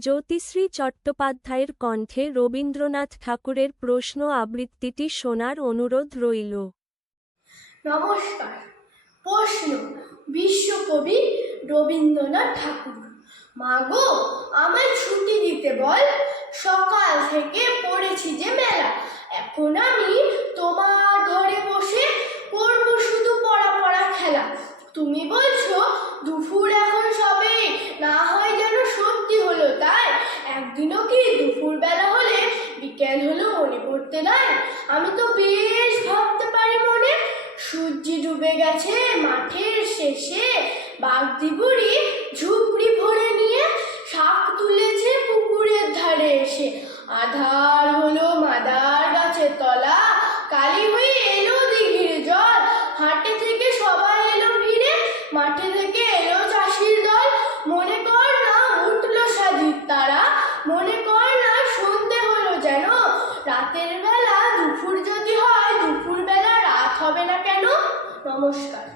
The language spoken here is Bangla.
জ্যোতিশ্রী চট্টোপাধ্যায়ের কণ্ঠে রবীন্দ্রনাথ ঠাকুরের প্রশ্ন আবৃত্তিটি শোনার অনুরোধ রইল। নমস্কার। প্রশ্ন, বিশ্বকবি রবীন্দ্রনাথ ঠাকুর, মাগো, আমায় ছুটি দিতে বল, সকাল থেকে পড়েছি যে মেলা। এখন আমি তোমার ঘরে বসে করব শুধু পড়া পড়া খেলা। তুমি বলছো দুপুর এখন সবে না হয় যেন সত্যি হলো তাই একদিনও কি দুপুর বেলা হলে বিকেল হলো মনে পড়তে নাই আমি তো বেশ ভাবতে পারি মনে। সূর্য ডুবে গেছে মাঠের শেষে। বাগদি বুড়ি ঝুপড়ি ভরে নিয়ে শাক তুলেছে পুকুরের ধারে এসে। আধার হলো মাদার গাছের তলা। কালি হয়ে এলো দিঘির জল। হাটে থেকে সবাই এলো ভিড়ে। মাঠে থেকে এলো চাষির দল মনে কর না উঠল সাজির তারা মনে কর না সন্ধে হলো যেন রাতের বেলা দুপুর যদি হয় দুপুর বেলা রাত হবে না কেন? নমস্কার।